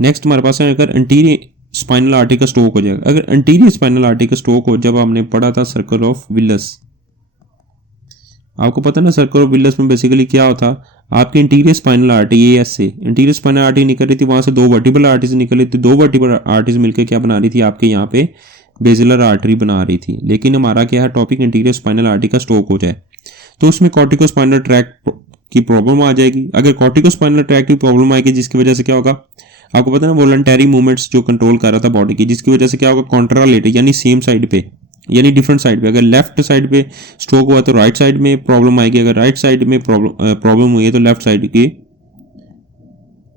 Next हमारे पास है अगर एंटीरियर स्पाइनल आर्टरी का स्ट्रोक हो जाएगा। अगर एंटीरियर स्पाइनल आर्टरी का स्ट्रोक हो, जब हमने पढ़ा था सर्कल ऑफ विलियस, आपको पता ना सर्कल ऑफ विलियस में बेसिकली क्या होता, आपकी इंटीरियर स्पाइनल आर्टरी एएस से इंटीरियर स्पाइनल आर्टरी निकल रही थी, वहां से दो वर्टिब्रल आर्टरीज निकल रही थी, दो वर्टिब्रल आर्टरीज मिलकर क्या बना रही थी, आपके यहाँ पे बेसिलर आर्टरी बना रही थी। लेकिन हमारा क्या है टॉपिक, इंटीरियर स्पाइनल आर्टरी का स्ट्रोक हो जाए तो उसमें कॉर्टिकोस्पाइनल ट्रैक की प्रॉब्लम आ जाएगी। अगर कॉर्टिकोस्पाइनल ट्रैक की प्रॉब्लम आएगी जिसकी वजह से क्या होगा, आपको पता है ना वॉलंटरी मूवमेंट्स जो कंट्रोल कर रहा था बॉडी की, जिसकी वजह से क्या होगा कॉन्ट्रालेटरी यानी सेम साइड पे यानी डिफरेंट साइड पे, अगर लेफ्ट साइड पे स्ट्रोक हुआ तो राइट साइड में प्रॉब्लम आएगी, अगर राइट साइड में प्रॉब्लम हुई है तो लेफ्ट साइड की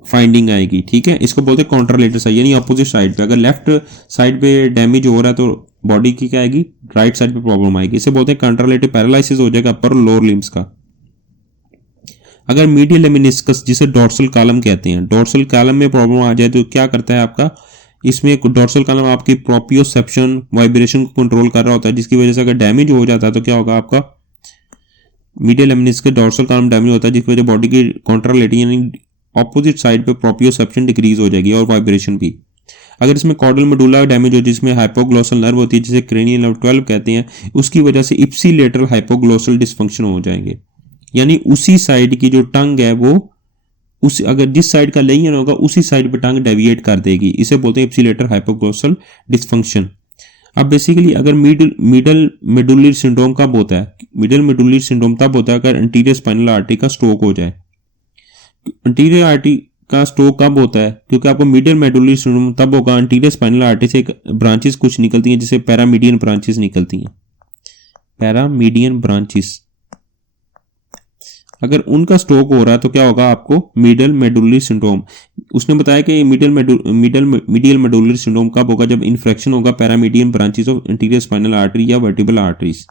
फाइंडिंग आएगी। ठीक है, इसको बोलते हैं कॉन्ट्रालेटरल साइड यानी अपोजिट साइड पे। अगर लेफ्ट साइड पे डैमेज हो रहा है तो बॉडी की क्या आएगी, राइट साइड पे प्रॉब्लम आएगी। इसे बोलते हैं कॉन्ट्रालेटरल पैरालिसिस हो जाएगा अपर और लोअर लिम्स का। अगर मीडियल लेमिनिस्कस जिसे डोर्सल कॉलम कहते हैं, डोर्सल कॉलम में प्रॉब्लम आ जाए तो क्या करता है आपका, इसमें डोर्सल कॉलम आपकी प्रोपियोसेप्शन वाइब्रेशन को कंट्रोल कर रहा होता है, जिसकी वजह से अगर डैमेज हो जाता है तो क्या होगा, आपका medial lemniscus dorsal column damage होता है, जिसकी वजह बॉडी की कॉन्ट्रालेटरल यानी ऑपोजिट साइड पे प्रोपियोसेप्शन डिक्रीज हो जाएगी और वाइब्रेशन भी। अगर इसमें कॉर्डल मेडुला डैमेज हो जिसमें हाइपोग्लोसल नर्व होती है जिसे क्रेनियल नर्व 12 कहते हैं, उसकी वजह से इप्सिलेटरल हाइपोग्लोसल डिस्फंक्शन हो जाएंगे, यानी उसी साइड की जो टंग है वो उस अगर जिस साइड का लेनियन होगा उसी साइड पे टंग डेविएट कर देगी। इसे बोलते हैं इप्सिलेटरल हाइपोग्लोसल डिस्फंक्शन। अब बेसिकली अगर मिडल मेडुलरी सिंड्रोम कब होता है, मिडल मेडुलरी सिंड्रोम तब होता है अगर एंटीरियर स्पाइनल आर्टरी का स्ट्रोक हो जाए। एंटीरियर आर्टरी का स्ट्रोक कब होता है, क्योंकि आपको मिडियल मेडुलरी सिंड्रोम तब होगा एंटीरियर स्पाइनल आर्टरी से ब्रांचेस कुछ निकलती हैं जिसे पैरामीडियन ब्रांचेस निकलती हैं, पैरामीडियन ब्रांचेस। अगर उनका स्ट्रोक हो रहा है तो क्या होगा आपको मिडियल मेडुलरी सिंड्रोम। उसने बताया कि मिडियल मेडुलरी सिंड्रोम कब होगा, जब इन्फेक्शन होगा paramedian branches of anterior spinal artery या वर्टिब्रल आर्टरीज।